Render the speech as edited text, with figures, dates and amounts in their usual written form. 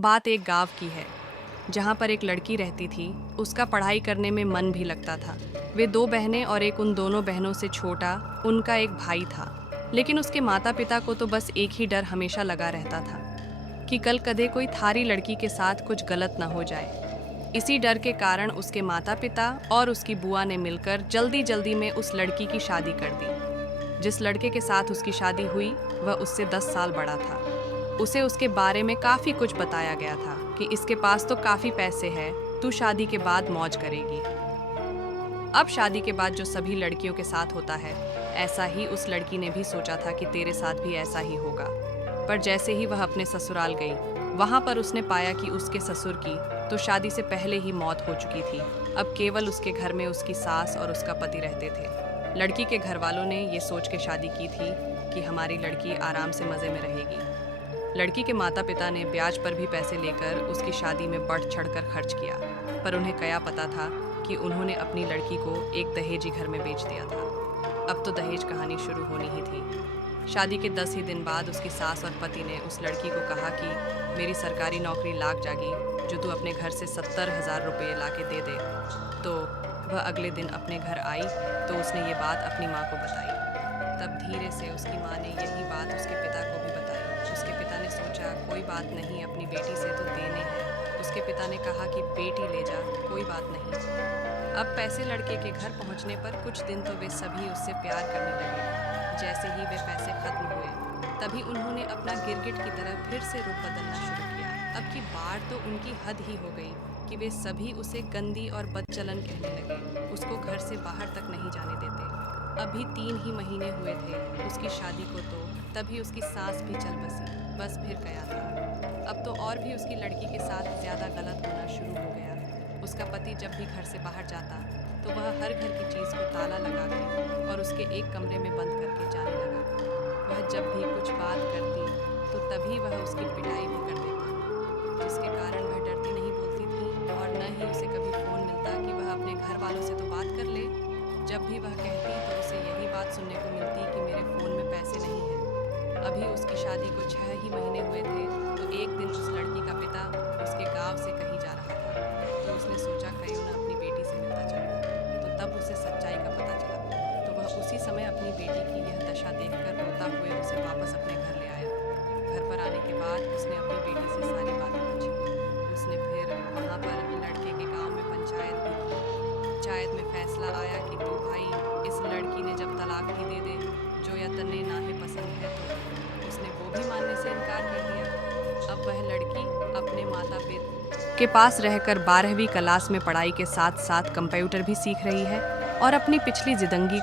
बात एक गांव की है जहां पर एक लड़की रहती थी। उसका पढ़ाई करने में मन भी लगता था। वे दो बहनें और एक उन दोनों बहनों से छोटा उनका एक भाई था। लेकिन उसके माता पिता को तो बस एक ही डर हमेशा लगा रहता था कि कल कदे कोई थारी लड़की के साथ कुछ गलत ना हो जाए। इसी डर के कारण उसके माता पिता और उसकी बुआ ने मिलकर जल्दी जल्दी में उस लड़की की शादी कर दी। जिस लड़के के साथ उसकी शादी हुई वह उससे 10 साल बड़ा था। उसे उसके बारे में काफी कुछ बताया गया था कि इसके पास तो काफी पैसे हैं, तू शादी के बाद मौज करेगी। अब शादी के बाद जो सभी लड़कियों के साथ होता है, ऐसा ही उस लड़की ने भी सोचा था कि तेरे साथ भी ऐसा ही होगा। पर जैसे ही वह अपने ससुराल गई, वहां पर उसने पाया कि उसके ससुर की तो शादी से पहले ही मौत हो चुकी थी। अब केवल उसके घर में उसकी सास और उसका पति रहते थे। लड़की के घर वालों ने ये सोच के शादी की थी कि हमारी लड़की आराम से मजे में रहेगी। लड़की के माता पिता ने ब्याज पर भी पैसे लेकर उसकी शादी में बढ़ चढ़कर खर्च किया। पर उन्हें क्या पता था कि उन्होंने अपनी लड़की को एक दहेजी घर में बेच दिया था। अब तो दहेज कहानी शुरू होनी ही थी। शादी के 10 ही दिन बाद उसकी सास और पति ने उस लड़की को कहा कि मेरी सरकारी नौकरी लाग जागी जो तू अपने घर से 70,000 रुपये ला के दे दे। तो वह अगले दिन अपने घर आई तो उसने ये बात अपनी माँ को बताई। तब धीरे से उसकी माँ ने यही बात उसके पिता को भी बताई। उसके पिता ने सोचा कोई बात नहीं, अपनी बेटी से तो देने हैं। उसके पिता ने कहा कि बेटी ले जा, कोई बात नहीं। अब पैसे लड़के के घर पहुंचने पर कुछ दिन तो वे सभी उससे प्यार करने लगे। जैसे ही वे पैसे खत्म हुए तभी उन्होंने अपना गिरगिट की तरह फिर से रूप बदलना शुरू किया। अब की बार तो उनकी हद ही हो गई कि वे सभी उसे गंदी और बदचलन कहने लगे। उसको घर से बाहर तक नहीं जाने देते। अभी 3 ही महीने हुए थे उसकी शादी को, तो तभी उसकी सास भी चल बसी। बस फिर गया था। अब तो और भी उसकी लड़की के साथ ज़्यादा गलत होना शुरू हो गया। उसका पति जब भी घर से बाहर जाता तो वह हर घर की चीज़ को ताला लगा के और उसके एक कमरे में बंद करके जाने लगा। वह जब भी कुछ बात करती तो तभी वह उसकी पिटाई भी कर देता, जिसके कारण वह डरती नहीं बोलती थी और न ही उसे कभी फ़ोन मिलता कि वह अपने घर वालों से तो बात कर ले। जब भी वह कहती तो उसे यही बात सुनने को मिलती कि मेरे फ़ोन में पैसे नहीं हैं। अभी उसकी शादी को 6 ही महीने हुए थे तो एक दिन उस लड़की का पिता उसके गांव से कहीं जा रहा था। तो उसने सोचा क्यों ना अपनी बेटी से मिलता चलूं। तो तब उसे सच्चाई का पता चला। तो वह उसी समय अपनी बेटी की यह दशा देखकर रोता हुए उसे वापस अपने घर ले आया। घर पर आने के बाद उसने अपनी बेटी से सारी बातें पूछी। उसने फिर वहाँ पर लड़के के गाँव में पंचायत भी की। पंचायत में फैसला आया कि तो भाई इस लड़की ने जब तलाक ही दे दे, जो या तन्ने ना है पसंद है, तो उसने वो भी मानने से इनकार कर दिया। अब वह लड़की अपने माता पिता के पास रहकर 12वीं क्लास में पढ़ाई के साथ साथ कंप्यूटर भी सीख रही है और अपनी पिछली जिंदगी